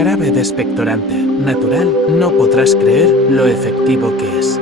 jarabe despectorante natural no podrás creer lo efectivo que es.